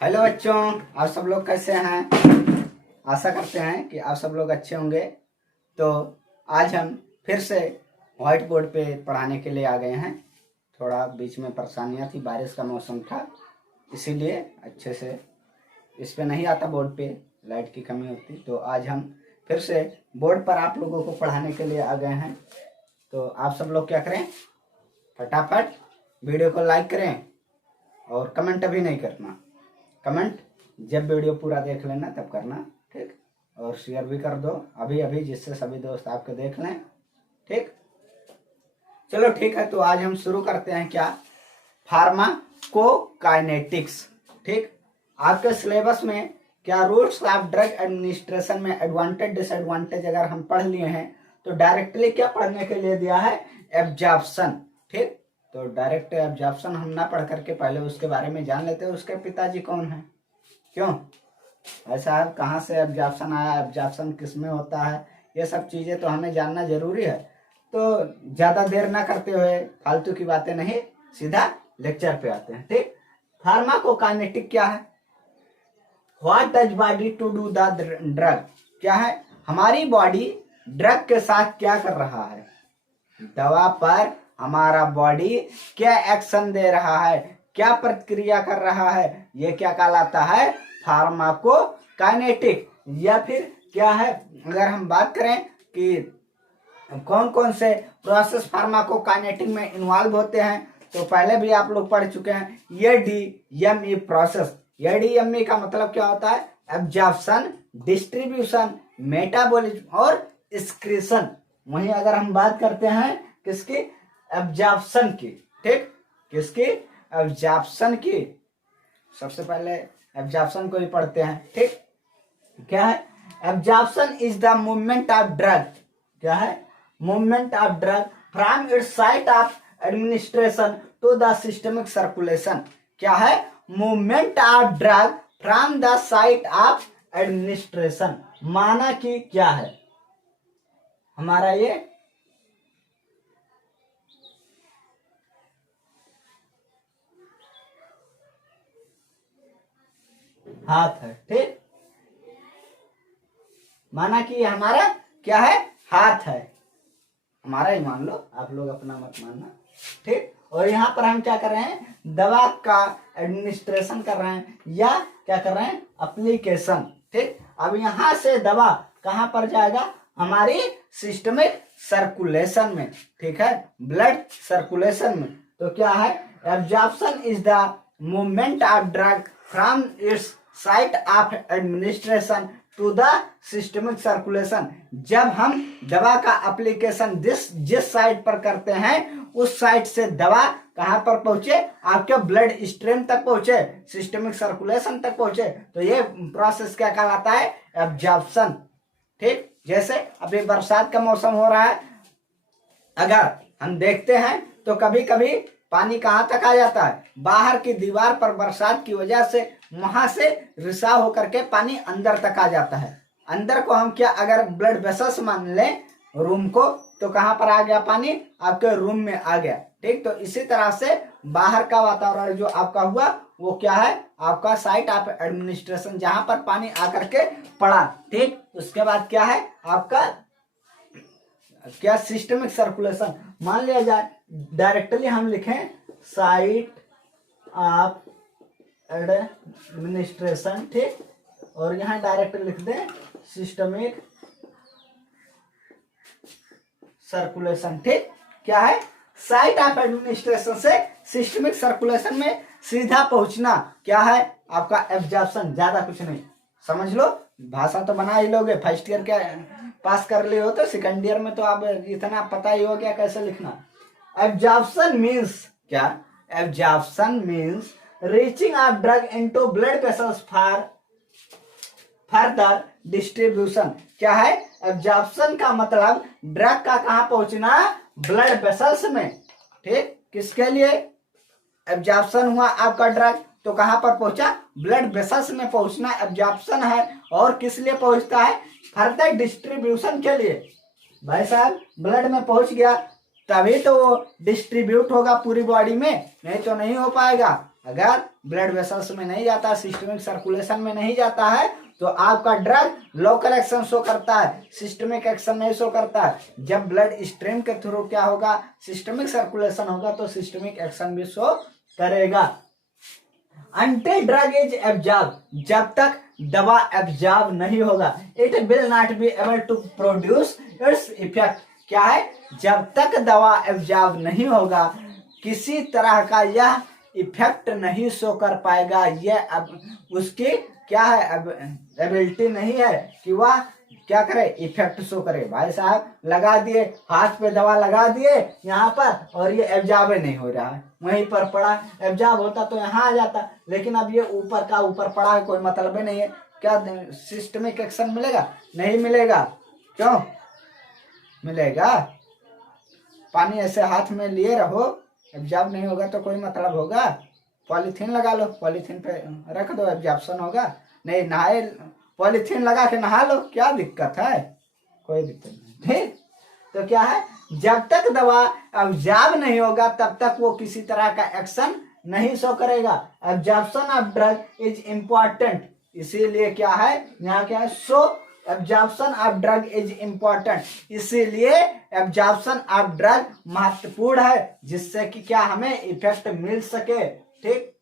Hello बच्चों, आप सब लोग कैसे हैं। आशा करते हैं कि आप सब लोग अच्छे होंगे। तो आज हम फिर से व्हाइट बोर्ड पे पढ़ाने के लिए आ गए हैं। थोड़ा बीच में परेशानियां थी, बारिश का मौसम था, इसीलिए अच्छे से इस पे नहीं आता बोर्ड पे, लाइट की कमी होती। तो आज हम फिर से बोर्ड पर आप लोगों को पढ़ाने के लिए आ गए हैं। तो आप सब लोग क्या करें, फटाफट वीडियो को लाइक करें और कमेंट अभी नहीं करना। कमेंट जब वीडियो पूरा देख लेना तब करना, ठीक। और शेयर भी कर दो अभी अभी, जिससे सभी दोस्त आपके देख लें, ठीक। चलो ठीक है, तो आज हम शुरू करते हैं क्या, फार्माकोकाइनेटिक्स, ठीक। आपके सिलेबस में क्या रूट्स ऑफ ड्रग एडमिनिस्ट्रेशन में एडवांटेज डिसएडवांटेज अगर हम पढ़ लिए हैं तो डायरेक्टली क्या पढ़ने के लिए दिया है, एब्जॉर्प्शन, ठीक। तो डायरेक्ट एब्जॉर्प्शन हम ना पढ़ करके पहले उसके बारे में जान लेते हैं, उसके पिताजी कौन है, क्यों ऐसा है, कहाँ से एब्जॉर्प्शन आया, एब्जॉर्प्शन किस में होता है, ये सब चीज़ें तो हमें जानना जरूरी है। तो ज़्यादा देर ना करते हुए, फालतू की बातें नहीं, सीधा लेक्चर पे आते हैं, ठीक। फार्माकोकाइनेटिक क्या है, what does body to do the drug, क्या है, हमारी बॉडी ड्रग के साथ क्या कर रहा है, दवा पर हमारा बॉडी क्या एक्शन दे रहा है, क्या प्रतिक्रिया कर रहा है, ये क्या कहलाता है, फार्माकोकाइनेटिक। या फिर क्या है, अगर हम बात करें कि कौन कौन से प्रोसेस फार्माकोकाइनेटिक में इन्वॉल्व होते हैं, तो पहले भी आप लोग पढ़ चुके हैं, एडीएमई प्रोसेस। एडीएमई का मतलब क्या होता है, एब्जॉर्प्शन, डिस्ट्रीब्यूशन, मेटाबॉलिज्म और एक्सक्रीशन। वहीं अगर हम बात करते हैं किसकी, एब्जॉर्प्शन की, ठीक, किसकी, एब्जॉर्प्शन की। सबसे पहले एब्जॉर्प्शन को ही पढ़ते हैं, ठीक। क्या है, absorption is the movement of drug, क्या है, movement of drug from its site of administration to the systemic circulation. क्या है, movement of drug from the site of administration. माना कि क्या है, हमारा ये हाथ है, ठीक, माना कि ये हमारा क्या है, हाथ है, हमारा ही मान लो, आप लोग अपना मत मानना, ठीक। और यहाँ पर हम क्या कर रहे हैं, दवा का एडमिनिस्ट्रेशन कर रहे हैं, या क्या कर रहे हैं, एप्लीकेशन, ठीक। अब यहाँ से दवा कहाँ पर जाएगा, हमारी सिस्टमिक सर्कुलेशन में, ठीक है, ब्लड सर्कुलेशन में। तो क्या है, absorption is the movement of drug from its site of administration to the systemic circulation. जब हम दवा का एप्लीकेशन जिस साइट पर करते हैं, उस साइट से दवा कहां पर पहुंचे, आपके ब्लड स्ट्रीम तक पहुंचे, सिस्टमिक सर्कुलेशन तक पहुंचे, तो ये प्रोसेस क्या कहलाता है, एब्जॉर्प्शन, ठीक। जैसे अभी बरसात का मौसम हो रहा है, अगर हम देखते हैं तो कभी कभी पानी कहाँ तक आ जाता है, बाहर की दीवार पर बरसात की वजह से वहां से रिसाव होकर के पानी अंदर तक आ जाता है। अंदर को हम क्या, अगर ब्लड वेसल्स मान लें रूम को, तो कहाँ पर आ गया पानी, आपके रूम में आ गया, ठीक। तो इसी तरह से बाहर का वातावरण जो आपका हुआ, वो क्या है, आपका साइट ऑफ एडमिनिस्ट्रेशन, जहां पर पानी आकर के पड़ा, ठीक। उसके बाद क्या है आपका, क्या, सिस्टमिक सर्कुलेशन। मान लिया जाए डायरेक्टली हम लिखें साइट ऑफ एडमिनिस्ट्रेशन, ठीक, और यहां डायरेक्ट लिख दें सिस्टमिक सर्कुलेशन, ठीक। क्या है, साइट ऑफ एडमिनिस्ट्रेशन से सिस्टमिक सर्कुलेशन में सीधा पहुंचना क्या है, आपका एब्जॉर्प्शन, ज्यादा कुछ नहीं, समझ लो। भाषा तो बना ही लोगे, फर्स्ट ईयर के पास कर लिए हो तो सेकंड ईयर में तो आप इतना पता ही हो गया कैसे लिखना। एब्जॉर्प्शन मींस क्या, absorption means reaching of drug into blood vessels for further distribution. क्या है, एब्जॉर्प्शन का मतलब ड्रग का कहां पहुंचना, ब्लड वेसल्स में, ठीक। किसके लिए एब्जॉर्प्शन हुआ आपका ड्रग, तो कहां पर पहुंचा, ब्लड वेसल्स में पहुंचना एब्जॉर्प्शन है। और किस लिए पहुंचता है, फर्दर डिस्ट्रीब्यूशन के लिए। भाई साहब ब्लड में पहुंच गया तभी तो वो डिस्ट्रीब्यूट होगा पूरी बॉडी में, नहीं तो नहीं हो पाएगा। अगर ब्लड वेसल्स में नहीं जाता, सिस्टमिक सर्कुलेशन में नहीं जाता है, तो आपका ड्रग लोकल एक्शन शो करता है, सिस्टमिक एक्शन नहीं शो करता है। जब ब्लड स्ट्रीम के थ्रू क्या होगा, सिस्टमिक सर्कुलेशन होगा, तो सिस्टमिक एक्शन भी शो करेगा। अनटिल ड्रग इज एब्जॉर्ब, जब तक दवा एब्जॉर्ब नहीं होगा, it will not be able to produce its effect. क्या है, जब तक दवा एब्जॉर्ब नहीं होगा, किसी तरह का यह इफेक्ट नहीं शो कर पाएगा। यह अब उसकी क्या है, एबिलिटी नहीं है कि वह क्या करे, इफेक्ट शो करे। भाई साहब लगा दिए, हाथ पे दवा लगा दिए यहाँ पर, और ये एब्जॉर्ब नहीं हो रहा है, वहीं पर पड़ा। एब्जॉर्ब होता तो यहाँ आ जाता, लेकिन अब ये ऊपर का ऊपर पड़ा है, कोई मतलब ही नहीं है। क्या सिस्टमिक एक्शन मिलेगा? नहीं मिलेगा। क्यों मिलेगा? पानी ऐसे हाथ में लिए रहो, एब्जॉर्ब नहीं होगा तो कोई मतलब होगा? पॉलीथीन लगा लो, पॉलीथीन पे रख दो, एब्जॉर्प्शन होगा? नहीं, नहाए पॉलीथीन लगा के नहा लो, क्या दिक्कत है? कोई दिक्कत नहीं। ठीक, तो क्या है, जब तक दवा एब्जॉर्ब नहीं होगा तब तक वो किसी तरह का एक्शन नहीं शो करेगा। Absorption of drug is important, इसीलिए क्या है यहाँ क्या है, so absorption of drug is important, इसीलिए एब्जॉर्प्शन ऑफ ड्रग महत्वपूर्ण है, जिससे कि क्या हमें इफेक्ट मिल सके। ठीक,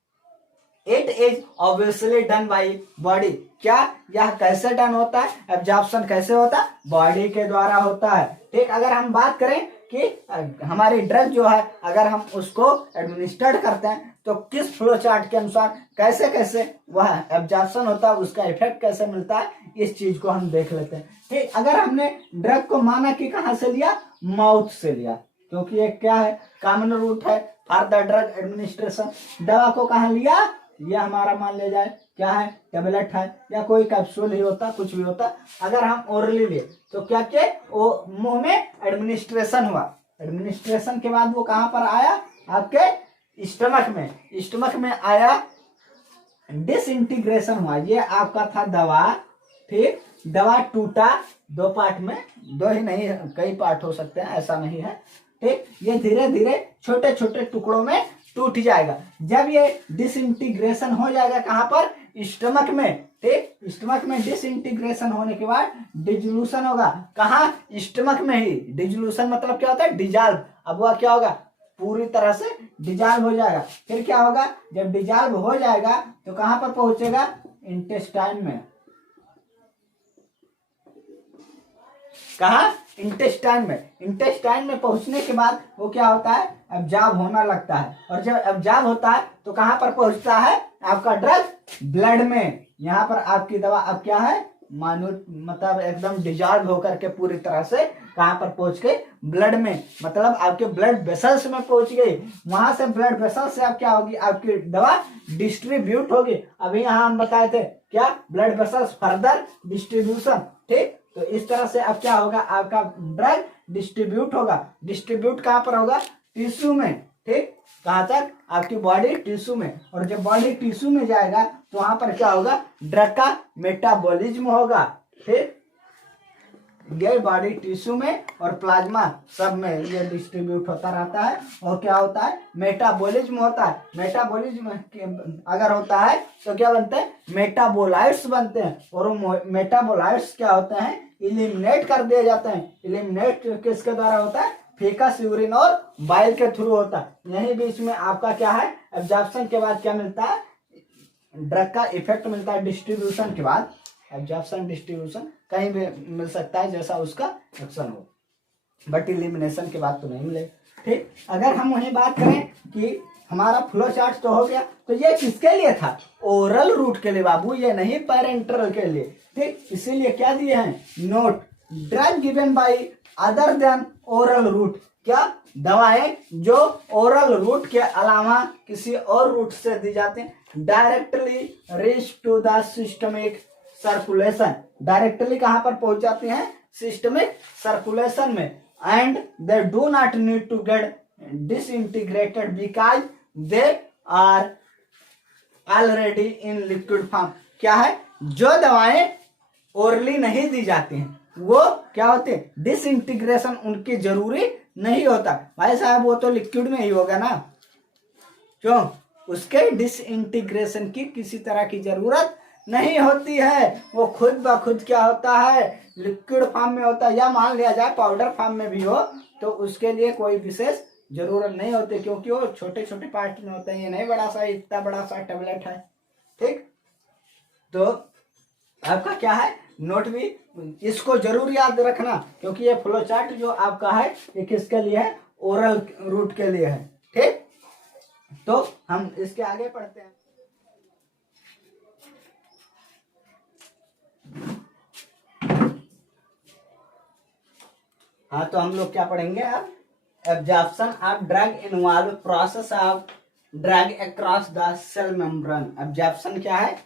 it is obviously done by body. क्या यह कैसे डन होता है, एब्जॉर्प्शन कैसे होता है? बॉडी के द्वारा होता है। ठीक, अगर हम बात करें कि हमारी ड्रग जो है, अगर हम उसको एडमिनिस्टर्ड करते हैं तो किस फ्लो चार्ट के अनुसार कैसे कैसे वह एब्जॉर्प्शन होता है, उसका इफेक्ट कैसे मिलता है, इस चीज को हम देख लेते हैं। ठीक, अगर हमने ड्रग को माना कि कहाँ से लिया, माउथ से लिया, क्योंकि ये क्या है, कॉमन रूट है फॉर द ड्रग एडमिनिस्ट्रेशन। दवा को कहाँ लिया, ये हमारा मान लिया जाए क्या है, टेबलेट है या कोई कैप्सूल ही होता, कुछ भी होता। अगर हम ओरली लिए तो क्या के वो मुंह में एडमिनिस्ट्रेशन हुआ, एडमिनिस्ट्रेशन के बाद वो कहाँ पर आया, आपके स्टमक में, स्टमक में आया, डिसइंटीग्रेशन हुआ, ये आपका था दवा। ठीक, दवा टूटा दो पार्ट में, दो ही नहीं कई पार्ट हो सकते हैं, ऐसा नहीं है। ठीक, ये धीरे धीरे छोटे छोटे टुकड़ों में टूट जाएगा। जब ये डिसइंटीग्रेशन हो जाएगा कहाँ पर, स्टमक में। ठीक, स्टमक में डिसइंटीग्रेशन होने के बाद डिजोल्यूशन होगा, कहाँ, स्टमक में ही। डिजोल्यूशन मतलब क्या होता है, डिजॉल्व। अब वह क्या होगा, पूरी तरह से डिजॉल्व हो जाएगा। फिर क्या होगा, जब डिजॉल्व हो जाएगा तो कहाँ पर पहुंचेगा, इंटेस्टाइन में। कहा, इंटेस्टाइन में। इंटेस्टाइन में पहुंचने के बाद वो क्या होता है, एब्जॉर्ब होना लगता है, और जब एब्जॉर्ब होता है तो कहां पर पहुंचता है, आपका ड्रग ब्लड में। यहाँ पर आपकी दवा अब क्या है, माइन्यूट मतलब एकदम डिजॉल्व होकर के पूरी तरह से कहां पर पहुंच गई, ब्लड में, मतलब आपके ब्लड वेसल्स में पहुंच गई। वहां से ब्लड वेसल्स से अब क्या होगी, आपकी दवा डिस्ट्रीब्यूट होगी। अभी यहाँ हम बताए थे क्या, ब्लड वेसल्स फर्दर डिस्ट्रीब्यूशन। ठीक, तो इस तरह से अब क्या होगा, आपका ड्रग डिस्ट्रीब्यूट होगा। डिस्ट्रीब्यूट कहां पर होगा, टिश्यू में। ठीक, कहां तक, आपकी बॉडी टिश्यू में। और जब बॉडी टिश्यू में जाएगा तो वहां पर क्या होगा, ड्रग का मेटाबॉलिज्म होगा। ठीक, ये बॉडी टिश्यू में और प्लाज्मा सब में ये डिस्ट्रीब्यूट होता रहता है। और क्या होता है, मेटाबॉलिज्म होता है। मेटाबॉलिज्म अगर होता है तो क्या बनते हैं, मेटाबोलाइट्स बनते हैं। और वो मेटाबोलाइट्स क्या होते हैं, इलिमिनेट कर दिए जाते हैं। इलिमिनेट किसके द्वारा होता है, फेकस, यूरिन और बाइल के थ्रू होता है। यही बीच में आपका क्या है, एब्जॉर्प्शन के बाद क्या मिलता है, ड्रग का इफेक्ट मिलता है। डिस्ट्रीब्यूशन के बाद एब्जॉर्प्शन डिस्ट्रीब्यूशन कहीं भी मिल सकता है जैसा उसका एक्शन हो, बट इलिमिनेशन के बाद तो नहीं मिलेगा। ठीक, अगर हम वही बात करें कि हमारा फ्लो चार्ट तो हो गया, तो ये किसके लिए था, ओरल रूट के लिए बाबू, ये नहीं पैरेंटरल के लिए। ठीक, इसीलिए क्या दिए हैं, note, drug given by other than oral route. क्या, दवाएं जो ओरल रूट के अलावा किसी और रूट से दी जाती हैं, directly reach to the systemic circulation. Directly कहां पर पहुंच जाती हैं, सिस्टमिक सर्कुलेशन में। And they do not need to get disintegrated because they are already in liquid form. क्या है, जो दवाएं ओरली नहीं दी जाती हैं वो क्या होते हैं, डिसइंटीग्रेशन उनकी जरूरी नहीं होता। भाई साहब वो तो लिक्विड में ही होगा ना, क्यों, उसके डिसइंटीग्रेशन की किसी तरह की जरूरत नहीं होती है। वो खुद ब खुद क्या होता है, लिक्विड फॉर्म में होता है, या मान लिया जाए पाउडर फॉर्म में भी हो तो उसके लिए कोई विशेष जरूरत नहीं होती, क्योंकि वो छोटे छोटे पार्ट में होते हैं। ये नहीं बड़ा सा, इतना बड़ा सा टेबलेट है। ठीक, तो आपका क्या है, नोट भी इसको जरूर याद रखना, क्योंकि ये फ्लो चार्ट जो आपका है ये किसके लिए है, ओरल रूट के लिए है। ठीक, तो हम इसके आगे पढ़ते हैं। हाँ, तो हम लोग क्या पढ़ेंगे अब, absorption of drug involve process of drug across the cell membrane. Absorption क्या है,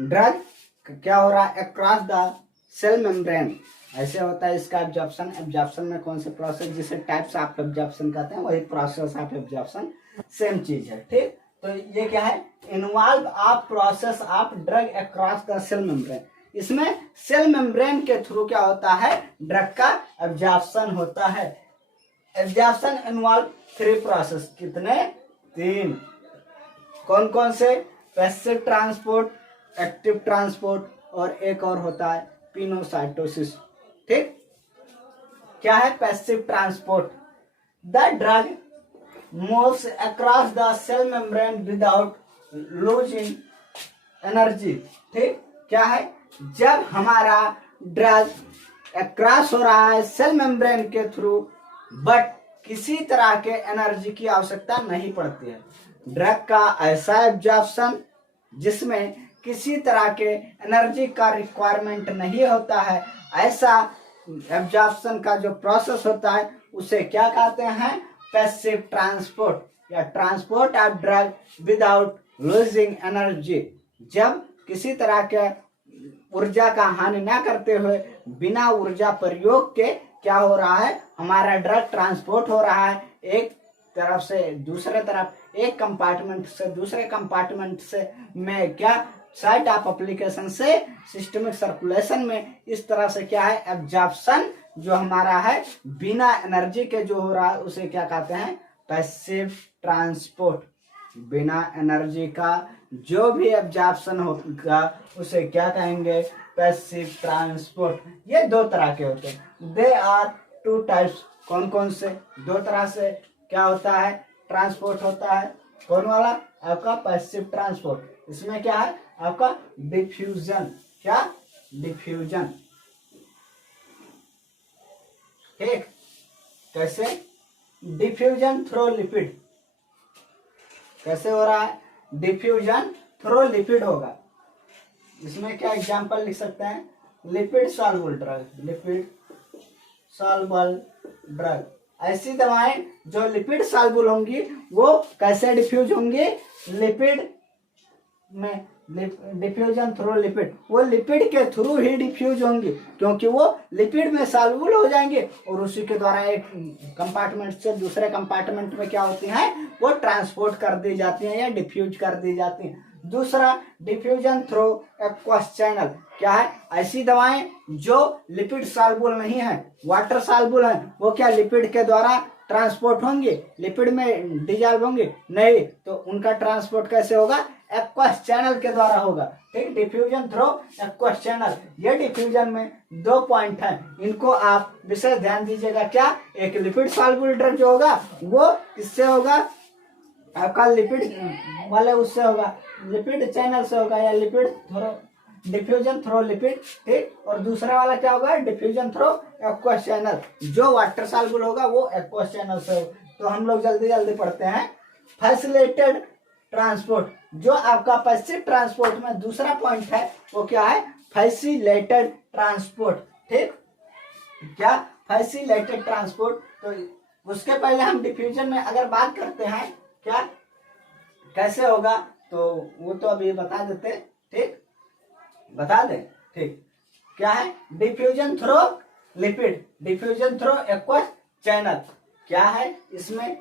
ड्रग क्या हो रहा है अक्रॉस द सेल मेम्ब्रेन, ऐसे होता है इसका एब्जॉर्प्शन। एब्जॉर्प्शन में कौन से प्रोसेस, जिसे टाइप्स ऑफ एब्जॉर्प्शन कहते हैं, वही प्रोसेस ऑफ एब्जॉर्प्शन सेम चीज है। ठीक, तो ये क्या है, involve of process of drug across the cell membrane. इसमें सेल मेम्ब्रेन के थ्रू क्या होता है, ड्रग का एब्जॉर्प्शन होता है। एब्जॉर्प्शन इन्वॉल्व 3 प्रोसेस, कितने, 3। कौन कौन से, पैसिव ट्रांसपोर्ट, एक्टिव ट्रांसपोर्ट और एक और होता है पिनोसाइटोसिस। ठीक, क्या है passive transport, the drug moves across the cell membrane without losing energy। ठीक, क्या है, जब हमारा ड्रग अक्रॉस हो रहा है सेल मेम्ब्रेन के थ्रू, बट किसी तरह के एनर्जी की आवश्यकता नहीं पड़ती है। ड्रग का ऐसा एब्जॉर्प्शन जिसमें किसी तरह के एनर्जी का रिक्वायरमेंट नहीं होता है, ऐसा एब्जॉर्प्शन का जो प्रोसेस होता है उसे क्या कहते हैं, पैसिव ट्रांसपोर्ट या transport of drug without losing energy. जब किसी तरह के ऊर्जा का हानि ना करते हुए बिना ऊर्जा प्रयोग के क्या हो रहा है, हमारा ड्रग ट्रांसपोर्ट हो रहा है एक तरफ से दूसरे तरफ, एक कंपार्टमेंट से दूसरे कंपार्टमेंट से में क्या साइट ऑफ एप्लीकेशन से सिस्टमिक सर्कुलेशन में। इस तरह से क्या है, एब्जॉर्प्शन जो हमारा है बिना एनर्जी के जो हो रहा है उसे क्या कहते हैं, पैसिव ट्रांसपोर्ट। बिना एनर्जी का जो भी एब्जॉर्प्शन होगा उसे क्या कहेंगे, पैसिव ट्रांसपोर्ट। ये 2 तरह के होते हैं, दे आर 2 टाइप्स। कौन कौन से, 2 तरह से क्या होता है, ट्रांसपोर्ट होता है। कौन वाला, आपका पैसिव ट्रांसपोर्ट। इसमें क्या है आपका डिफ्यूजन, क्या, डिफ्यूजन। ठीक, कैसे, डिफ्यूजन थ्रू लिपिड। कैसे हो रहा है, डिफ्यूजन थ्रू लिपिड होगा। इसमें क्या एग्जांपल लिख सकते हैं, lipid soluble drug, lipid soluble drug. ऐसी दवाएं जो लिपिड सॉल्युबल होंगी वो कैसे डिफ्यूज होंगी, लिपिड में, डिफ्यूजन थ्रू लिपिड, वो लिपिड के थ्रू ही डिफ्यूज होंगी, क्योंकि वो लिपिड में सॉल्युबल हो जाएंगे और उसी के द्वारा एक कंपार्टमेंट से दूसरे कंपार्टमेंट में क्या होती हैं, वो ट्रांसपोर्ट कर दी जाती हैं या डिफ्यूज कर दी जाती हैं। दूसरा, डिफ्यूजन थ्रू एक्वस चैनल। क्या है, ऐसी दवाएं जो लिपिड सॉल्युबल नहीं है, वाटर सॉल्युबल है, वो क्या लिपिड के द्वारा ट्रांसपोर्ट होंगे, लिपिड में डिजॉल्व होंगे नहीं, तो उनका ट्रांसपोर्ट कैसे होगा, एक्वस चैनल के द्वारा होगा। ठीक, डिफ्यूजन थ्रू एक्वस चैनल। ये डिफ्यूजन में 2 पॉइंट हैं, इनको आप विशेष ध्यान दीजिएगा। क्या, एक लिपिड सॉल्युबल ड्रग जो होगा वो किससे होगा, आपका लिपिड वाले उससे होगा, लिपिड चैनल से होगा, या lipid through, diffusion through lipid. ठीक, और दूसरा वाला क्या होगा, डिफ्यूजन थ्रू एक्वस चैनल, जो वाटर सॉल्युबल होगा वो एक्वस चैनल से होगा। तो हम लोग जल्दी जल्दी पढ़ते हैं। फैसिलिटेटेड ट्रांसपोर्ट, जो आपका पैसिव ट्रांसपोर्ट में दूसरा पॉइंट है वो क्या है, फैसिलिटेटेड ट्रांसपोर्ट। ठीक, क्या, फैसिलिटेटेड ट्रांसपोर्ट। तो उसके पहले हम डिफ्यूजन में अगर बात करते हैं क्या कैसे होगा, तो वो तो अभी बता देते। ठीक, बता दे। ठीक, क्या है, diffusion through lipid, diffusion through aqueous channel. क्या है, इसमें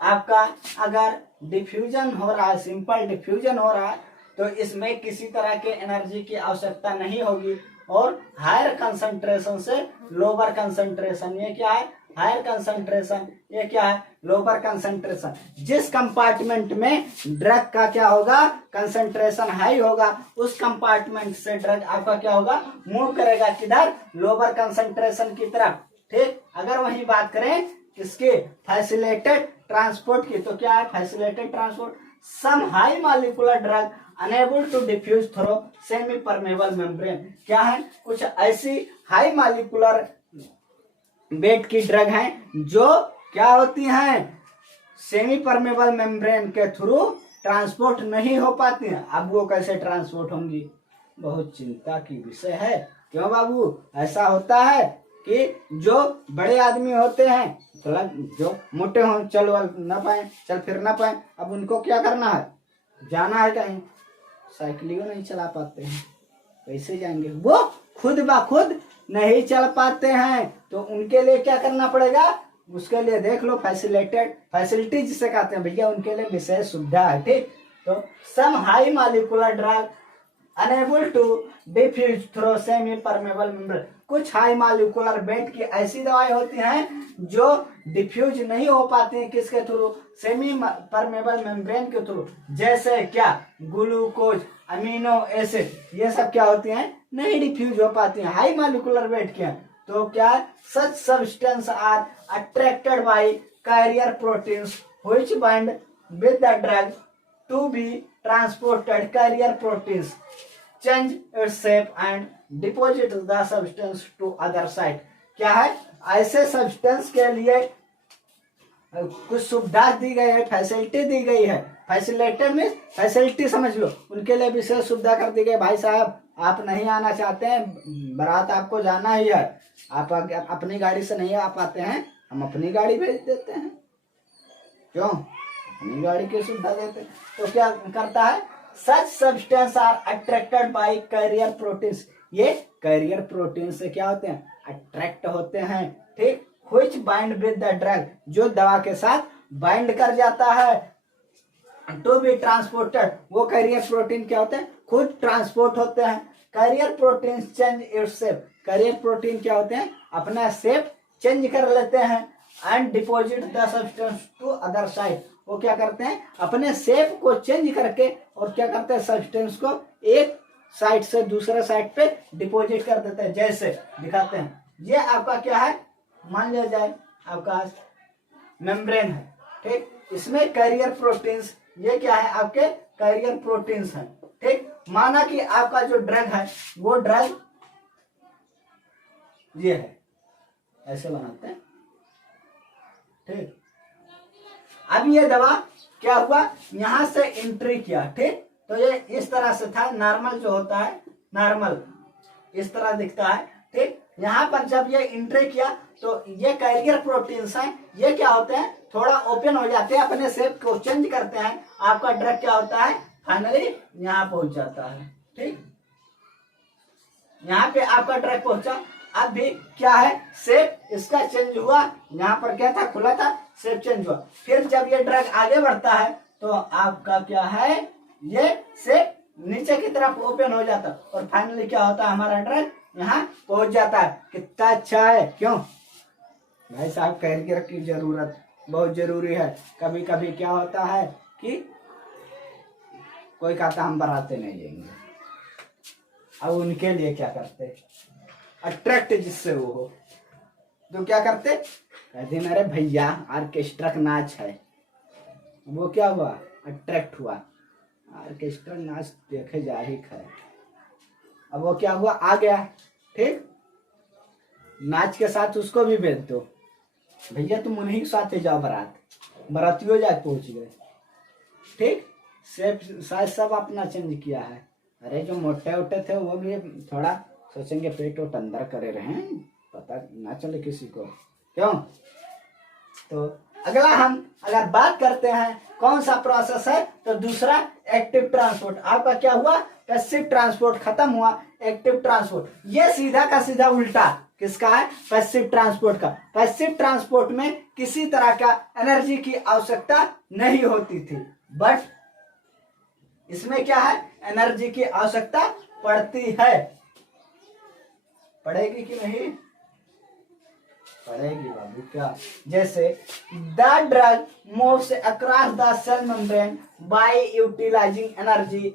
आपका अगर डिफ्यूजन हो रहा है, सिंपल डिफ्यूजन हो रहा है, तो इसमें किसी तरह के एनर्जी की आवश्यकता नहीं होगी और हायर कंसंट्रेशन से लोअर कंसंट्रेशन, ये क्या है, हायर कंसंट्रेशन, ये क्या है लोअर कंसंट्रेशन। जिस कंपार्टमेंट में ड्रग का क्या होगा कंसंट्रेशन हाई होगा, उस कंपार्टमेंट से ड्रग आपका क्या होगा मूव करेगा किधर लोअर कंसंट्रेशन की तरफ। ठीक, अगर वही बात करें इसके फैसिलिटेड ट्रांसपोर्ट की, तो क्या है facilitated transport, some high molecular drug enable to diffuse through semi permeable membrane. क्या है कुछ ऐसी हाई मॉलिक्यूलर वेट की ड्रग हैं जो क्या होती हैं सेमी परमेबल मेम्ब्रेन के थ्रू ट्रांसपोर्ट नहीं हो पाती हैं। अब वो कैसे ट्रांसपोर्ट होंगी, बहुत चिंता की विषय है। क्यों बाबू, ऐसा होता है कि जो बड़े आदमी होते हैं, जो मोटे हो चल ना पाए, चल फिर ना पाए, अब उनको क्या करना है, जाना है कहीं, साइकिलिंग नहीं चला पाते हैं, कैसे जाएंगे, वो खुद ब खुद नहीं चल पाते हैं, तो उनके लिए क्या करना पड़ेगा, उसके लिए देख लो फैसिलिटेड फैसिलिटी जिसे कहते हैं भैया, उनके लिए विशेष सुविधा है। ठीक, तो some high molecular drug enable to diffuse through semi permeable membrane, कुछ हाई मॉलिक्यूलर वेट की ऐसी दवाएं होती हैं जो डिफ्यूज नहीं हो पाती हैं किसके थ्रू, सेमी परमेबल मेम्ब्रेन के थ्रू। जैसे क्या ग्लूकोज, अमीनो एसिड, ये सब क्या होती हैं नहीं डिफ्यूज हो पाती हैं, हाई मॉलिक्यूलर वेट की हैं। तो क्या such substance are attracted by carrier proteins which bind with the drug to be transported. Carrier proteins change its shape and deposit the substance to other site। क्या है ऐसे सब्सटेंस के लिए कुछ सुविधा दी गई है, फैसिलिटी दी गई है, फैसिलिटेड में फैसिलिटी समझ लो, उनके लिए विशेष सुविधा कर दी गई। भाई साहब आप नहीं आना चाहते हैं, बारात आपको जाना ही है, आप अपनी गाड़ी से नहीं आ पाते हैं, हम अपनी गाड़ी भेज देते हैं, क्यों अपनी गाड़ी की सुविधा देते हैं। तो क्या करता है such substance are attracted by carrier proteins, ये कैरियर प्रोटीन से क्या होते हैं अट्रैक्ट होते हैं। ठीक, which bind with the drug, जो दवा के साथ बाइंड कर जाता है, टू बी ट्रांसपोर्टेड, वो कैरियर प्रोटीन क्या होते हैं खुद ट्रांसपोर्ट होते हैं। Carrier protein change its shape, carrier protein क्या होते हैं अपना शेप चेंज कर लेते हैं, and deposit the substance to other side, वो क्या करते हैं अपने शेप को चेंज करके और क्या करते हैं सब्सटेंस को एक साइड से दूसरे साइड पे डिपॉजिट कर देते हैं। जैसे दिखाते हैं, ये आपका क्या है मान लिया जाए आपका मेम्ब्रेन है, ठीक, इसमें कैरियर प्रोटीन्स, ये क्या है आपके कैरियर प्रोटीन्स हैं। ठीक, माना कि आपका जो ड्रग है वो ड्रग ये है, ऐसे बनाते हैं। ठीक, अब ये दवा क्या हुआ यहां से एंट्री किया, ठीक, तो ये इस तरह से था, नॉर्मल जो होता है नॉर्मल इस तरह दिखता है। ठीक, यहाँ पर जब ये एंट्री किया तो ये कैरियर प्रोटीन्स हैं, ये क्या होते हैं थोड़ा ओपन हो जाते हैं, अपने शेप को चेंज करते हैं, आपका ड्रग क्या होता है फाइनली यहाँ पहुंच जाता है। ठीक, यहाँ पे आपका ड्रग पहुंचा, अब भी क्या है शेप इसका चेंज हुआ, यहाँ पर क्या था खुला था, शेप चेंज हुआ। फिर जब ये ड्रग आगे बढ़ता है तो आपका क्या है ये शेप नीचे की तरफ ओपन हो जाता है और फाइनली क्या होता है हमारा ड्रग यहाँ पहुंच जाता है। कितना अच्छा है, क्यों भाई साहब कैरियर की जरूरत बहुत जरूरी है। कभी कभी क्या होता है कि कोई कहता हम बाराते नहीं लेंगे, अब उनके लिए क्या करते अट्रैक्ट जिससे वो हो, तो क्या करते कहते मेरे भैया ऑर्केस्ट्रा का नाच है, वो क्या हुआ अट्रैक्ट हुआ, ऑर्केस्ट्रा नाच देखे जा ही है, अब वो क्या हुआ आ गया। ठीक, नाच के साथ उसको भी भेज दो, भैया तुम उन्हीं के साथ जाओ बारात, बारातियों जाए पहुंच गए। ठीक, शायद सब अपना चेंज किया है, अरे जो मोटे उटे थे वो भी थोड़ा सोचेंगे पेट वोट अंदर करे रहे, पता ना चले किसी को, क्यों। तो अगला हम अगर बात करते हैं कौन सा प्रोसेस है, तो दूसरा एक्टिव ट्रांसपोर्ट। आपका क्या हुआ पैसिव ट्रांसपोर्ट खत्म हुआ, एक्टिव ट्रांसपोर्ट ये सीधा का सीधा उल्टा किसका है पैसिव ट्रांसपोर्ट का। पैसिव ट्रांसपोर्ट में किसी तरह का एनर्जी की आवश्यकता नहीं होती थी, बट इसमें क्या है एनर्जी की आवश्यकता पड़ती है, पड़ेगी कि नहीं पड़ेगी बाबू। क्या? जैसे the drug moves across the cell membrane by utilising energy.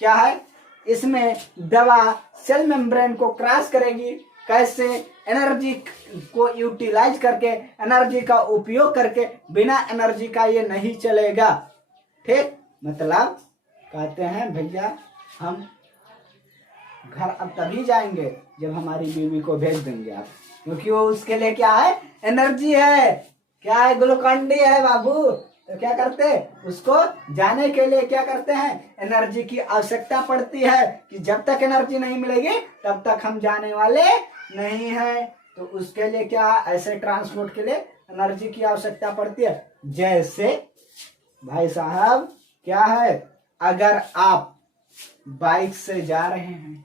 क्या है? इसमें दवा सेल मेम्ब्रेन को क्रॉस करेगी। कैसे? एनर्जी को यूटिलाइज करके, एनर्जी का उपयोग करके। बिना एनर्जी का ये नहीं चलेगा। ठीक? मतलब कहते हैं भैया हम घर अब तभी जाएंगे जब हमारी बीवी को भेज देंगे आप, क्योंकि वो उसके लिए क्या है? एनर्जी है। क्या है? ग्लूकोन डी है बाबू। तो क्या करते हैं? उसको जाने के लिए क्या करते हैं? एनर्जी की आवश्यकता पड़ती है कि जब तक एनर्जी नहीं मिलेगी तब तक हम जाने वाले नहीं है। तो उसके लिए क्या, ऐसे ट्रांसपोर्ट के लिए एनर्जी की आवश्यकता पड़ती है। जैसे भाई साहब क्या है, अगर आप बाइक से जा रहे हैं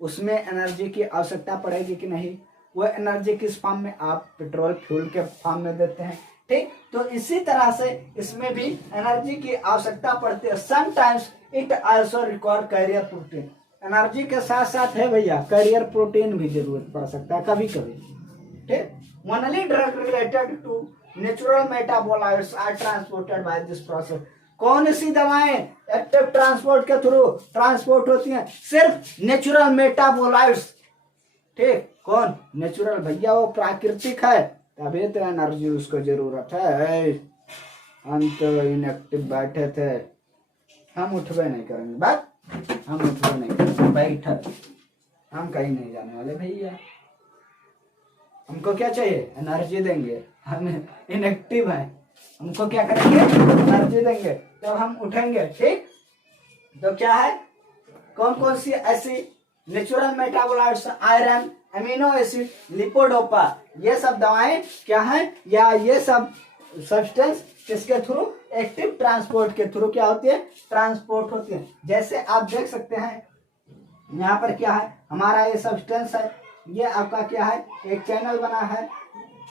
उसमें एनर्जी की आवश्यकता पड़ेगी कि नहीं? वो एनर्जी किस फॉर्म में? आप पेट्रोल फ्यूल के फॉर्म में देते हैं। ठीक? तो इसी तरह से इसमें भी एनर्जी की आवश्यकता पड़ती है। Sometimes it also require carrier protein. Energy के साथ साथ है भैया कैरियर प्रोटीन भी जरूरत पड़ सकता है कभी कभी। ठीक? Only drug related to natural metabolites are transported by this process. कौन सी दवाएं एक्टिव ट्रांसपोर्ट के थ्रू ट्रांसपोर्ट होती हैं? सिर्फ नेचुरल मेटाबोलाइट्स। ठीक? कौन? नेचुरल भैया, वो प्राकृतिक है, तभी तो एनर्जी उसको जरूरत है। हम तो इनएक्टिव बैठे थे, हम उठबे नहीं करेंगे। बात हम उठबे नहीं करेंगे, बैठे हम कहीं नहीं जाने वाले भैया। हमको क्या चाहिए? एनर्जी देंगे। हम इनएक्टिव हैं, हमको क्या करेंगे? एनर्जी देंगे तब हम उठेंगे। ठीक? तो क्या है? कौन कौन सी ऐसी natural metabolites? Iron, amino acid, levodopa, ये सब दवाएं क्या है? या ये सब सब्सटेंस किसके थ्रू? एक्टिव ट्रांसपोर्ट के थ्रू क्या होती है? ट्रांसपोर्ट होती है। जैसे आप देख सकते हैं यहाँ पर क्या है, हमारा ये सब्सटेंस है, ये आपका क्या है? एक चैनल बना है।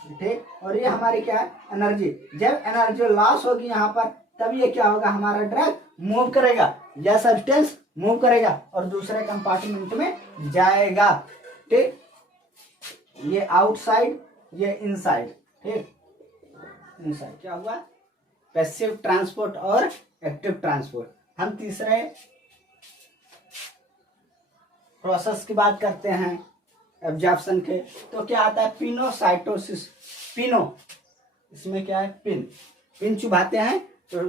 ठीक? और ये हमारी क्या है? एनर्जी। जब एनर्जी लॉस होगी यहाँ पर तब ये क्या होगा? हमारा ड्रग मूव करेगा, यह सब्सटेंस मूव करेगा और दूसरे कंपार्टमेंट में जाएगा। ठीक? ये आउटसाइड, ये इनसाइड। ठीक? इनसाइड क्या हुआ? पैसिव ट्रांसपोर्ट और एक्टिव ट्रांसपोर्ट। हम तीसरे प्रोसेस की बात करते हैं एब्जॉर्प्शन के, तो क्या आता है? पिनोसाइटोसिस। पिनो, इसमें क्या है? पिन चुभाते हैं तो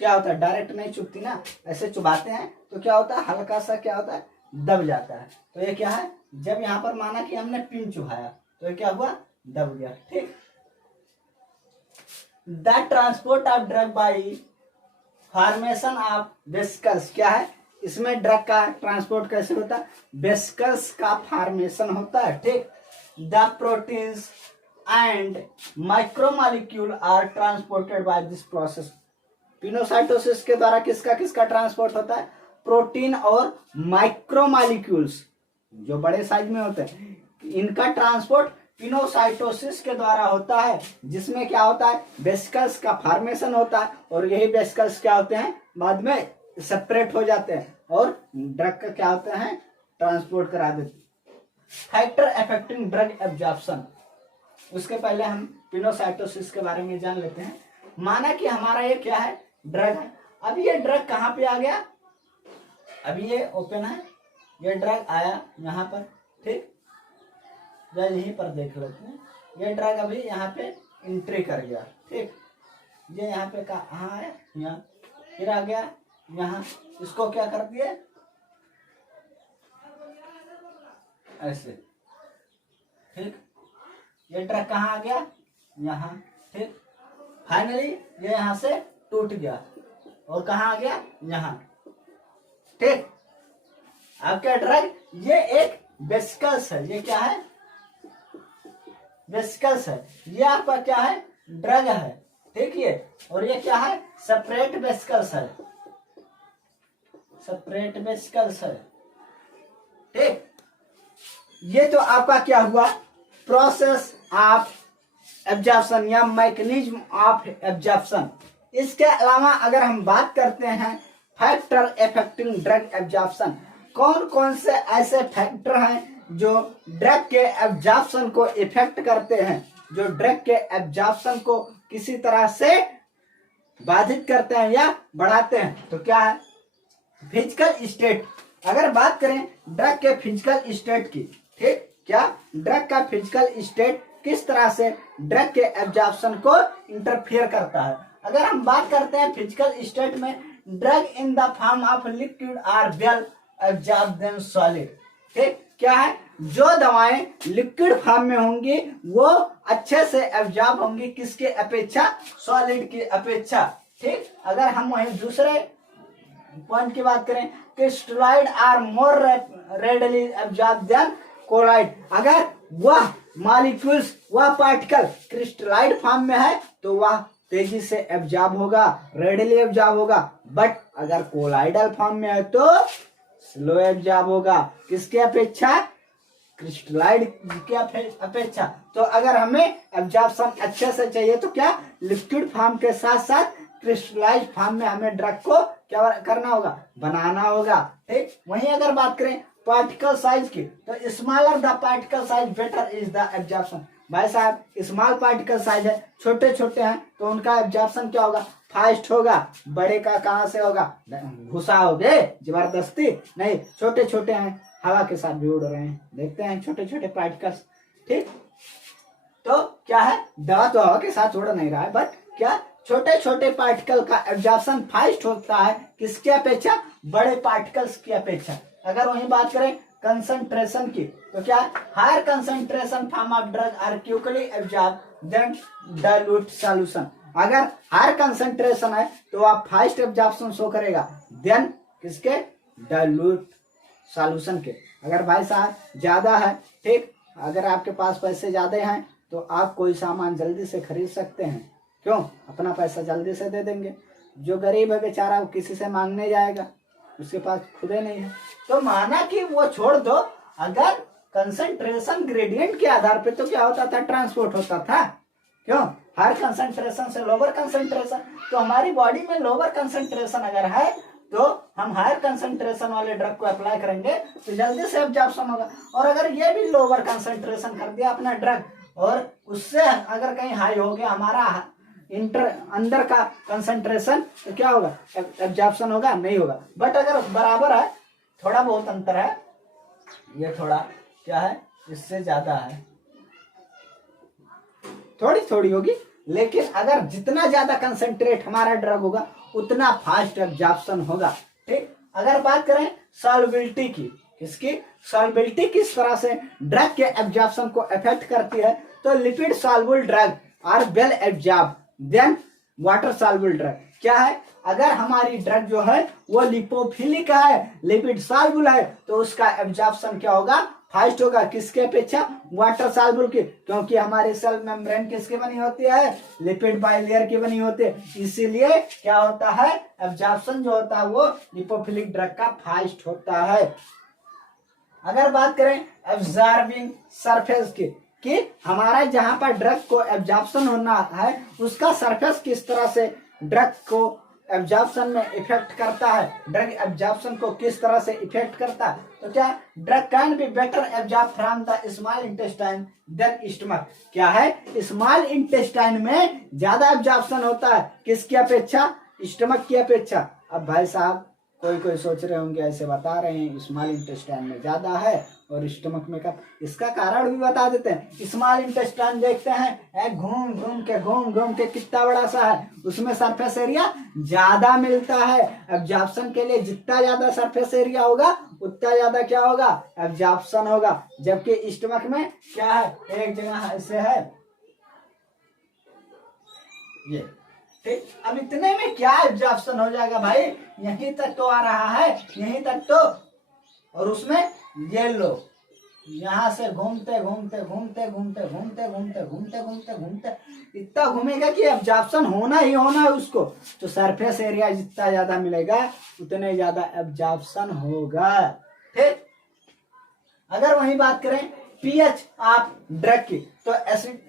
क्या होता है? डायरेक्ट नहीं चुभती ना, ऐसे चुभाते हैं तो क्या होता है? हल्का सा क्या होता है? दब जाता है। तो ये क्या है? जब यहाँ पर माना कि हमने पिन चुभाया तो ये क्या हुआ? दब गया। ठीक? The transport of drug by formation of vesicles. क्या है? इसमें ड्रग का ट्रांसपोर्ट कैसे होता है? वेसिकल्स का फॉर्मेशन होता है। ठीक? The proteins and micromolecule are transported by this process. Pinocytosis के द्वारा किसका किसका ट्रांसपोर्ट होता है? प्रोटीन और माइक्रोमॉलिक्यूल्स जो बड़े साइज में होते हैं, इनका ट्रांसपोर्ट पिनोसाइटोसिस के द्वारा होता है, जिसमें क्या होता है? वेसिकल्स का फॉर्मेशन होता है और यही वेसिकल्स क्या होते हैं? बाद में सेपरेट हो जाते हैं और ड्रग का क्या होते हैं? ट्रांसपोर्ट करा देते हैं। Factor affecting drug absorption. उसके पहले हम पिनोसाइटोसिस के बारे में जान लेते हैं। माना कि हमारा ये क्या है? ड्रग है। अब ये ड्रग कहाँ पे आ गया? अभी ये ओपन है, ये ड्रग आया यहाँ पर। ठीक? या यहीं पर देख लेते हैं, ये ड्रग अभी यहाँ पे एंट्री कर गया। ठीक? ये यहाँ पे कहाँ आया? यहाँ, फिर आ गया यहाँ, इसको क्या कर दिए? ऐसे। ठीक? ये ड्रग कहाँ आ गया? यहाँ। ठीक? फाइनली ये यहाँ से टूट गया और कहाँ आ गया? यहाँ। ठीक? आपका ड्रग ये एक वेसिकल्स है। ये क्या है? वेसिकल्स है। ये आपका क्या है? ड्रग है। ठीक है? और ये क्या है? सेपरेट वेसिकल्स है। सेपरेट वेसिकल्स है। ठीक? ये तो आपका क्या हुआ? प्रोसेस ऑफ एब्जॉर्प्शन या मैकेनिज्म ऑफ एब्जॉर्प्शन। इसके अलावा अगर हम बात करते हैं फैक्टर अफेक्टिंग ड्रग एब्जॉर्प्शन, कौन कौन से ऐसे फैक्टर हैं जो ड्रग के एब्जॉर्प्शन को इफेक्ट करते हैं, जो ड्रग के एब्जॉर्प्शन को किसी तरह से बाधित करते हैं या बढ़ाते हैं। तो क्या है? Physical state. अगर बात करें ड्रग के फिजिकल स्टेट की, ठीक, क्या ड्रग का फिजिकल स्टेट किस तरह से ड्रग के एब्जॉर्प्शन को इंटरफेयर करता है। अगर हम बात करते हैं फिजिकल स्टेट में, drug in the form of liquid are well absorb than solid. ठीक, क्या है? जो दवाएं लिक्विड फॉर्म में होंगी वो अच्छे से एब्जॉर्ब होंगी, किसके अपेक्षा? सॉलिड की अपेक्षा। ठीक, अगर हम वहीं दूसरे पॉइंट की बात करें, crystalloid are more readily absorb than colloid. अगर वह मॉलिक्यूल्स, वह पार्टिकल क्रिस्टलाइड फॉर्म में है तो वह तेजी से एब्जॉर्ब होगा, रेडली एब्जॉर्ब होगा। बट अगर कोलाइडल फॉर्म में है तो स्लो एब्जॉर्ब होगा, किसके अपेक्षा? क्रिस्टलाइड की अपेक्षा। तो अगर हमें एब्जॉर्प्शन अच्छे से चाहिए तो क्या लिक्विड फॉर्म के साथ साथ क्रिस्टलाइज फॉर्म में हमें ड्रग को क्या करना होगा? बनाना होगा। ठीक, वहीं अगर बात करें पार्टिकल साइज की, तो smaller the particle size better is the absorption. भाई साहब, स्मॉल पार्टिकल साइज है, छोटे छोटे हैं तो उनका एब्जॉर्प्शन क्या होगा? फास्ट होगा। बड़े का कहां से होगा? घुसाओगे जबरदस्ती नहीं, छोटे छोटे हैं, हवा के साथ भी उड़ रहे हैं, देखते हैं छोटे छोटे पार्टिकल्स। ठीक, तो क्या है? दवा तो हवा के साथ उड़ नहीं रहा है, बट क्या छोटे छोटे पार्टिकल का एब्जॉर्प्शन फास्ट होता है, किसके अपेक्षा? बड़े पार्टिकल्स की अपेक्षा। अगर वहीं बात करें कंसंट्रेशन की, तो क्या higher concentration form of drug are quickly absorb than dilute solution. अगर हायर कंसंट्रेशन है तो आप फास्ट एब्जॉर्प्शन शो करेगा, देन किसके? डाइल्यूट सॉल्यूशन के। अगर भाई साहब ज्यादा है, ठीक, अगर आपके पास पैसे ज्यादा हैं तो आप कोई सामान जल्दी से खरीद सकते हैं। क्यों? अपना पैसा जल्दी से दे देंगे। जो गरीब है बेचारा वो किसी से मांगने जाएगा, उसके पास खुदे नहीं है। तो माना कि वो छोड़ दो, अगर कंसंट्रेशन ग्रेडियंट के आधार पे तो क्या होता था? ट्रांसपोर्ट होता था। क्यों? हायर कंसंट्रेशन से लोअर कंसंट्रेशन। तो हमारी बॉडी में लोअर कंसंट्रेशन अगर है तो हम हायर कंसंट्रेशन वाले ड्रग को अप्लाई करेंगे तो जल्दी से एब्जॉर्प्शन होगा। और अगर ये भी लोअर कंसंट्रेशन कर दिया अपना ड्रग और उससे अगर कहीं हाई हो गया हमारा अंदर का कंसंट्रेशन, तो क्या होगा? एब्जॉर्प्शन होगा? नहीं होगा। बट अगर बराबर है, थोड़ा बहुत अंतर है, ये थोड़ा क्या है, इससे ज्यादा है, थोड़ी थोड़ी होगी, लेकिन अगर जितना ज्यादा कंसंट्रेट हमारा ड्रग होगा उतना फास्ट एब्जॉर्प्शन होगा। ठीक, अगर बात करें सॉल्युबिलिटी की, किसकी? सॉल्युबिलिटी किस तरह से ड्रग के एब्जॉर्प्शन को इफेक्ट करती है, तो lipid soluble drug are well absorb than water soluble drug. क्या है? अगर हमारी ड्रग जो है वो लिपोफिलिक है, लिपिड सॉल्युबल है, तो उसका एब्जॉर्प्शन क्या होगा? फास्ट होगा, किसके अपेक्षा? वाटर सॉल्युबल की, क्योंकि हमारी सेल मेम्ब्रेन किसकी बनी होती है? लिपिड बाइलेयर की बनी होती है। इसीलिए क्या होता है? एब्जॉर्प्शन जो होता है वो लिपोफिलिक ड्रग का फास्ट होता है। अगर बात करें एब्जॉर्बिंग सरफेस की, कि हमारा जहां पर ड्रग को एब्जॉर्प्शन होना है उसका सरफेस किस तरह से ड्रग को एब्जॉर्प्शन में इफेक्ट करता है, ड्रग एब्जॉर्प्शन को किस तरह से इफेक्ट करता है। तो क्या drug can be better absorb from the small intestine than stomach. क्या है? स्मॉल इंटेस्टाइन में ज्यादा एब्जॉर्प्शन होता है, किसकी अपेक्षा? स्टमक की अपेक्षा। अब भाई साहब कोई सोच रहे होंगे, ऐसे बता रहे हैं स्मॉल इंटेस्टाइन में ज्यादा है और स्टमक में कम। इसका कारण भी बता देते हैं। स्मॉल इंटेस्टाइन देखते हैं घूम घूम के कितना बड़ा सा है, उसमें सरफेस एरिया ज्यादा मिलता है एब्जॉर्प्शन के लिए। जितना ज्यादा सरफेस एरिया होगा उतना ज्यादा क्या होगा? एब्जॉर्प्शन होगा। जबकि स्टमक में क्या है? एक जगह ऐसे है ये। ठीक, अब इतने में क्या एब्जॉर्प्शन हो जाएगा भाई? यहीं तक तो आ रहा है, यहीं तक तो, और उसमें ये लो यहां से घूमते इतना घूमेगा कि एब्जॉर्प्शन होना ही होना है उसको। तो सरफेस एरिया जितना ज्यादा मिलेगा उतने ज्यादा एब्जॉर्प्शन होगा। ठीक, अगर वही बात करें पीएच ऑफ ड्रग की, तो एसिड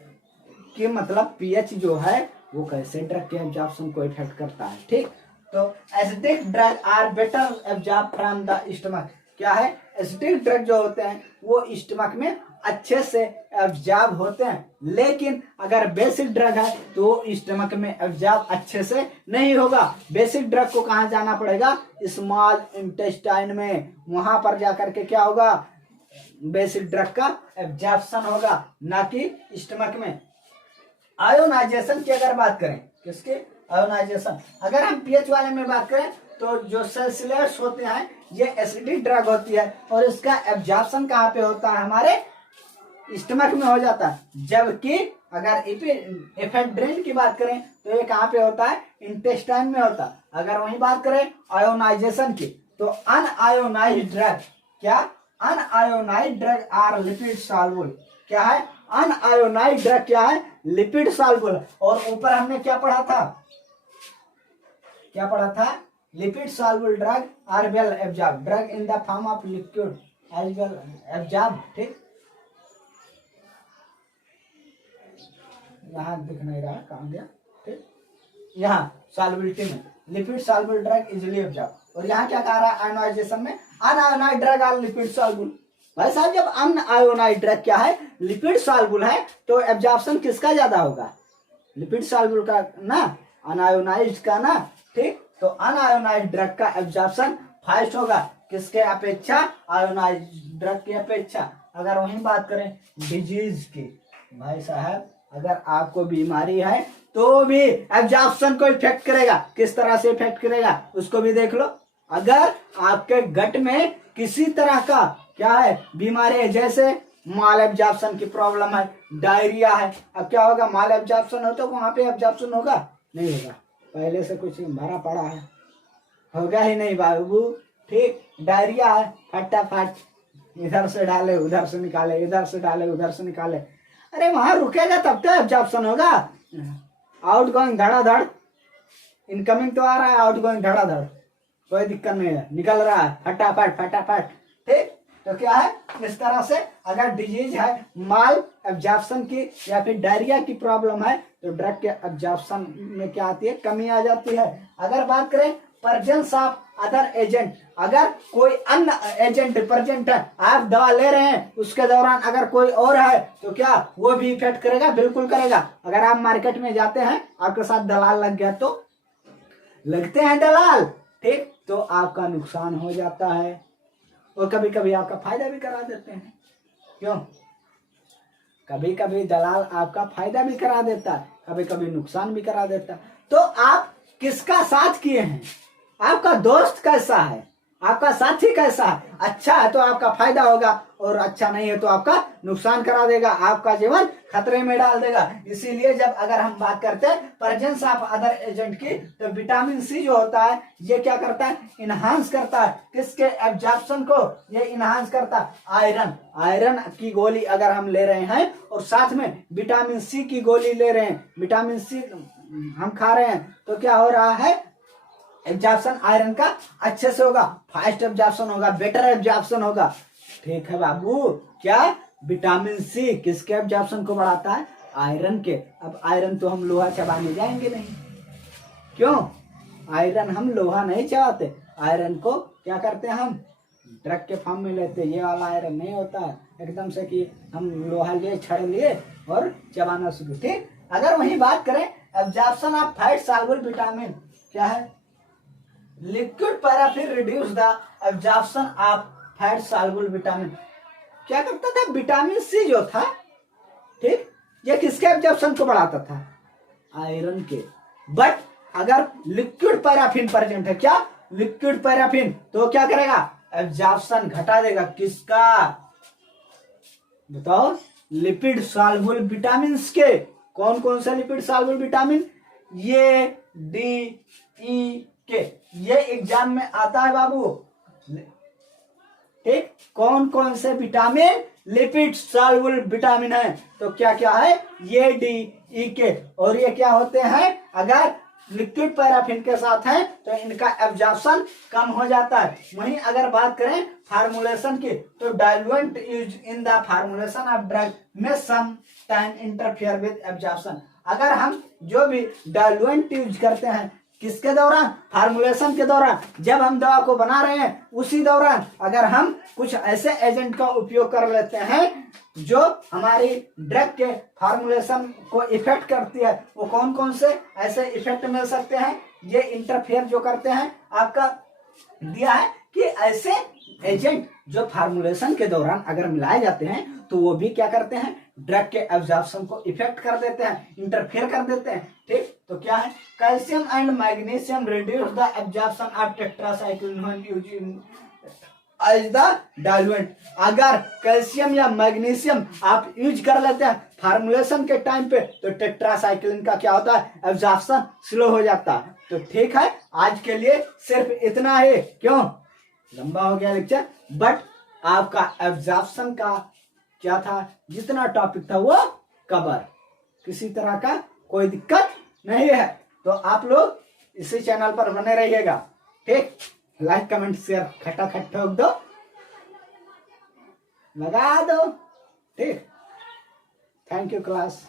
की मतलब पीएच जो है वो कैसे ड्रग के एब्जॉर्प्शन को इफेक्ट करता है। ठीक, तो acidic drug are better absorb from the stomach. क्या है, एसिडिक ड्रग जो होते हैं वो स्टमक में अच्छे से एब्जॉर्ब होते हैं, लेकिन अगर बेसिक ड्रग है तो वो स्टमक में एब्जॉर्ब अच्छे से नहीं होगा। बेसिक ड्रग को कहाँ जाना पड़ेगा, स्मॉल इंटेस्टाइन में, वहां पर जाकर के क्या होगा, बेसिक ड्रग का एब्जॉर्प्शन होगा, ना कि स्टमक में। आयोनाइजेशन की अगर बात करें, किसके, आयोनाइजेशन, अगर हम पीएच वाले में बात करें तो जो सेल्सियस होते हैं ये एसिडिक ड्रग होती है और इसका एब्जॉर्प्शन कहाँ पे होता है, हमारे स्टमक में हो जाता है। जबकि अगर एफेड्रिन की बात करें तो ये कहाँ पे होता है, इंटेस्टाइन में होता है। अगर वही बात करें आयोनाइजेशन की तो अनआयोनाइज्ड ड्रग, क्या, unionised drug are lipid soluble, क्या है, अनआयोनाइज्ड ड्रग क्या है, लिपिड सॉल्युबल। और ऊपर हमने क्या पढ़ा था, क्या पढ़ा था, lipid soluble drug are well absorb, drug in the form of liquid as well absorb, ठीक। यहाँ दिख नहीं रहा, कहाँ गया, ठीक, यहाँ सॉल्युबिलिटी में lipid soluble drug easily absorb, और यहाँ क्या कह रहा है, आयोनाइजेशन में unionised drug are lipid soluble. भाई साहब जब अनआयोनाइज्ड ड्रग क्या है, लिपिड सॉल्युबल है, तो एब्जॉर्प्शन किसका ज्यादा होगा, लिपिड सॉल्युबल का ना, अनआयोनाइज्ड का ना, ठीक। तो अनआयोनाइज्ड ड्रग का एब्जॉर्प्शन फास्ट होगा, किसके अपेक्षा, आयोनाइज्ड ड्रग की अपेक्षा। अगर वही बात करें डिजीज की, भाई साहब अगर आपको बीमारी है तो भी एब्जॉर्प्शन को इफेक्ट करेगा, किस तरह से इफेक्ट करेगा उसको भी देख लो। अगर आपके गट में किसी तरह का क्या है, बीमारी है, जैसे माल एब्जॉर्प्शन की प्रॉब्लम है, डायरिया है, अब क्या होगा, माल एब्जॉर्प्शन हो तो वहां पे एब्जॉर्प्शन होगा, नहीं होगा, पहले से कुछ भरा पड़ा है, होगा ही नहीं बाबू, ठीक। डायरिया है, फटाफट इधर से डाले उधर से निकाले, इधर से डाले उधर से निकाले, अरे वहां रुकेगा तब तो एब्जॉर्प्शन होगा। आउट गोइंग धड़ाधड़, इनकमिंग तो आ रहा है, आउट गोइंग धड़ाधड़, कोई दिक्कत नहीं है, निकल रहा है फटाफट फटाफट, ठीक। तो क्या है, इस तरह से अगर डिजीज है, माल एब्जॉर्प्शन की या फिर डायरिया की प्रॉब्लम है तो ड्रग के एब्जॉर्प्शन में क्या आती है, कमी आ जाती है। अगर बात करें प्रेजेंस ऑफ अदर एजेंट, अगर कोई अन्य एजेंट प्रेजेंट है, आप दवा ले रहे हैं उसके दौरान अगर कोई और है तो क्या वो भी इफेक्ट करेगा, बिल्कुल करेगा। अगर आप मार्केट में जाते हैं आपके साथ दलाल लग गया तो, लगते हैं दलाल, ठीक, तो आपका नुकसान हो जाता है, और कभी कभी आपका फायदा भी करा देते हैं, क्यों, कभी कभी दलाल आपका फायदा भी करा देता है, कभी कभी नुकसान भी करा देता है। तो आप किसका साथ किए हैं, आपका दोस्त कैसा है, आपका साथी कैसा है, अच्छा है तो आपका फायदा होगा, और अच्छा नहीं है तो आपका नुकसान करा देगा, आपका जीवन खतरे में डाल देगा। इसीलिए जब अगर हम बात करते हैं प्रेजेंस ऑफ अदर एजेंट की, तो विटामिन सी जो होता है ये क्या करता है, इनहांस करता है, किसके एब्जॉर्प्शन को, ये इनहांस करता है। आयरन, आयरन की गोली अगर हम ले रहे हैं और साथ में विटामिन सी की गोली ले रहे हैं, विटामिन सी हम खा रहे हैं, तो क्या हो रहा है, एब्जॉर्प्शन आयरन का अच्छे से होगा, फास्ट एब्जॉर्प्शन होगा, बेटर एब्जॉर्प्शन होगा, ठीक है बाबू। क्या, विटामिन सी किसके एब्जॉर्प्शन को बढ़ाता है, आयरन के। अब आयरन तो हम लोहा चबाने जाएंगे नहीं, क्यों, आयरन हम लोहा नहीं चबाते, आयरन को क्या करते हैं, हम ड्रग के फॉर्म में लेते हैं। ये वाला आयरन नहीं होता है एकदम से कि हम लोहा लिए छड़ लिए और चबाना शुरू, ठीक। अगर वही बात करें absorption of fat soluble vitamin, क्या है, liquid paraffin reduce the absorption of fat soluble vitamin, क्या करता था, विटामिन सी जो था, ठीक, ये किसके एब्जॉर्प्शन को बढ़ाता था, आयरन के। बट अगर लिक्विड पैराफिन प्रेजेंट है, क्या, लिक्विड पैराफिन, तो क्या करेगा, एब्जॉर्प्शन घटा देगा, किसका, बताओ, लिपिड सॉल्युबल विटामिन के। कौन कौन से लिपिड सॉल्युबल विटामिन, ये डी ई के, ये एग्जाम में आता है बाबू, ठीक। कौन कौन से विटामिन लिपिड सॉल्युबल विटामिन है, तो क्या क्या है, ये डी ई के, और ये क्या होते हैं, अगर लिक्विड पैराफिन के साथ है तो इनका एब्जॉर्प्शन कम हो जाता है। वहीं अगर बात करें फार्मूलेशन की, तो diluent use in the formulation of drug में some time interfere with absorption. अगर हम जो भी डाइल्यूएंट यूज करते हैं किसके दौरान? फार्मुलेशन के दौरान। जब हम दवा को बना रहे हैं उसी दौरान अगर हम कुछ ऐसे एजेंट का उपयोग कर लेते हैं जो हमारी ड्रग के फार्मुलेशन को इफेक्ट करती है, वो कौन कौन से ऐसे इफेक्ट मिल सकते हैं? ये इंटरफेयर जो करते हैं, आपका दिया है कि ऐसे एजेंट जो फार्मुलेशन के दौरान अगर मिलाए जाते हैं तो वो भी क्या करते हैं? ड्रग के एब्जॉर्प्शन को इफेक्ट कर देते हैं, इंटरफेयर कर देते हैं। ठीक, तो क्या है? Calcium and magnesium reduce the absorption of tetracycline when using as the diluent. अगर कैल्शियम या मैग्नीशियम आप यूज कर लेते हैं फार्मुलेशन के टाइम पे तो टेट्रासाइक्लिन का क्या होता है? एब्जॉर्प्शन स्लो हो जाता है। तो ठीक है, आज के लिए सिर्फ इतना ही। क्यों लंबा हो गया लेक्चर, बट आपका एब्जॉर्प्शन का क्या था, जितना टॉपिक था वो कवर, किसी तरह का कोई दिक्कत नहीं है। तो आप लोग इसी चैनल पर बने रहिएगा। ठीक, लाइक कमेंट शेयर खटाखट ठोक दो, लगा दो। ठीक, थैंक यू क्लास।